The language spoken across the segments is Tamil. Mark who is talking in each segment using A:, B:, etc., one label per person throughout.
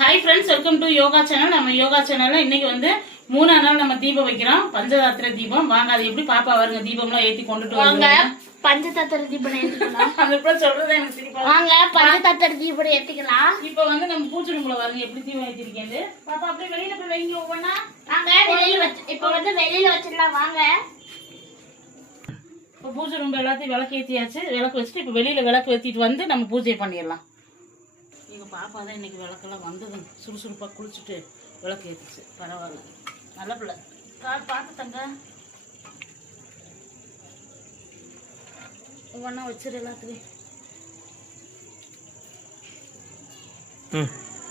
A: Hi friends welcome to yoga channel நம்ம யோகா சேனல்ல இன்னைக்கு வந்து மூணாம் நாள் நம்ம தீபம் வைக்கிறோம். பஞ்சராத்திர தீபம். வாங்க அது எப்படி பாப்பா வருங்க தீபம்லாம் ஏத்தி கொண்டுட்டு
B: வாங்க பஞ்சதத்திர தீபம் ஏத்திக்கலாம்
A: சொல்றது எனக்கு சிரிப்பா
B: வாங்க பஞ்சதத்திர தீபம் ஏத்திக்கலாம்.
A: இப்போ வந்து நம்ம பூச்சி ரூம்ல வருங்க எப்படி தீபம் ஏத்திருக்கேன் பாப்பா அப்படியே வெளியில போய் வைங்க ஒவ்வொன்னா.
B: வாங்க வெளியில வச்சு இப்ப வந்து வெளியில வச்சிடலாம். வாங்க.
A: இப்போ பூஜை ரூம் எல்லாத்தையும் விளக்கு ஏத்தியாச்சு விளக்கு வச்சுட்டு இப்போ வெளியில விளக்கு ஏத்திட்டு வந்து நம்ம பூஜை பண்ணிடலாம். எங்க பாப்பா தான் இன்னைக்கு விளக்கெல்லாம் வந்தது. சுறுசுறுப்பா குளிச்சுட்டு விளக்கு ஏத்துச்சு. பரவாயில்ல. நல்ல பிள்ளை. கார் பார்த்து தங்க. ஒவ்வொன்றா வச்சிரு எல்லாத்துலேயும்.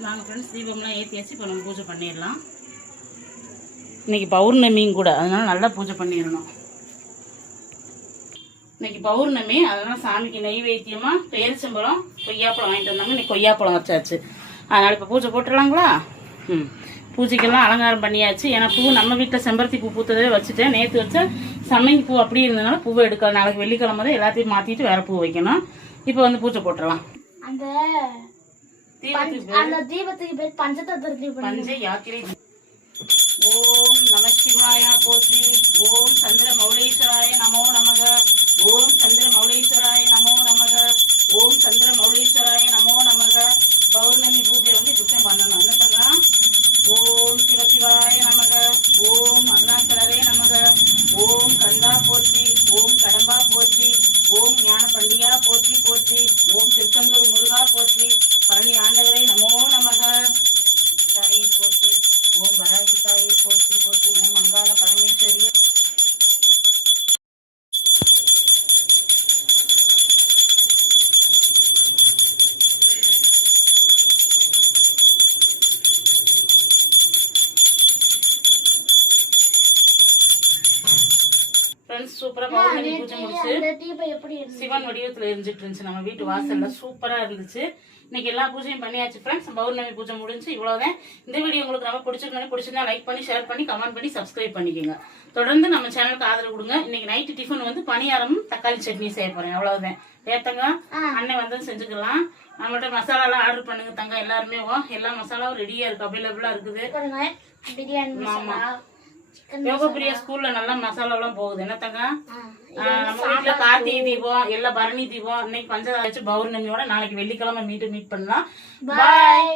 A: நாங்கள் ஃப்ரெண்ட்ஸ் தீபம்லாம் ஏற்றியாச்சு இப்போ நம்ம பூஜை பண்ணிடலாம். இன்னைக்கு பௌர்ணமியும் கூட. அதனால நல்லா பூஜை பண்ணிடணும். இன்னைக்கு பௌர்ணமி அதனால சாமிக்கு நெய்வேத்தியமா பேரிச்சம்பழம் கொய்யாப்பழம் வாங்கிட்டு வந்தாங்க. இன்னைக்கு கொய்யாப்பழம் வச்சாச்சு. அதனால இப்போ பூஜை போட்டுடலாங்களா? ம். பூஜைக்கெல்லாம் அலங்காரம் பண்ணியாச்சு. ஏன்னா பூ நம்ம வீட்டில் செம்பருத்தி பூ பூத்ததே வச்சுட்டேன். நேற்று வச்ச சமையல் பூ அப்படியே இருந்ததுனால பூவை எடுக்கல. நாளைக்கு வெள்ளிக்கிழமை தான் எல்லாத்தையும் மாற்றிட்டு வேற பூ வைக்கணும். இப்போ வந்து பூஜை போட்டுடலாம்.
B: அந்த
A: தீபத்துக்கு
B: அந்த தீபத்துக்கு பேர்
A: பஞ்ச யாத்திரை ஓம் நம சிவாய போற்றி. ஃப்ரெண்ட்ஸ் சூப்பரா பௌர்ணமி பூஜை முடிச்சு சிவன் வடிவத்துல இருந்துட்டு இருந்துச்சு. நம்ம வீட்டு வாசல்ல சூப்பரா இருந்துச்சு. இன்னைக்கு எல்லா பூஜையும் பண்ணியாச்சு ஃப்ரெண்ட்ஸ் பௌர்ணமி பூஜை முடிஞ்சு இவ்வளவுதான். இந்த வீடியோ உங்களுக்கு ரொம்ப பிடிச்சிருந்தா பிடிச்சிருந்தா லைக் பண்ணி ஷேர் பண்ணி கமெண்ட் பண்ணி சப்ஸ்கிரைப் பண்ணிக்கோங்க. தொடர்ந்து நம்ம சேனலுக்கு ஆதரவு கொடுங்க. இன்னைக்கு நைட்டு டிஃபன் வந்து பணியாரமும் தக்காளி சட்னி செய்ய போறேன். அவ்வளவுதான். ஏத்தங்க அண்ணன் வந்து செஞ்சுக்கலாம். நம்மகிட்ட மசாலா எல்லாம் ஆர்டர் பண்ணுங்க தங்க. எல்லாருமே. எல்லா மசாலாவும் ரெடியா இருக்கு. அவைலபிளா இருக்குது.
B: பிரியாணி மசாலா. சிக்கன்
A: யோக பிரியா ஸ்கூல்ல நல்லா மசாலா எல்லாம் போகுது. என்ன தங்க? நம்ம வீட்ல கார்த்திகை தீபம் எல்லாம் பரணி தீபம் இன்னைக்கு பஞ்சதா வச்சு பௌர்ணமியோட நாளைக்கு வெள்ளிக்கிழமை மீட்டு மீட் பண்ணலாம்.
B: பாய்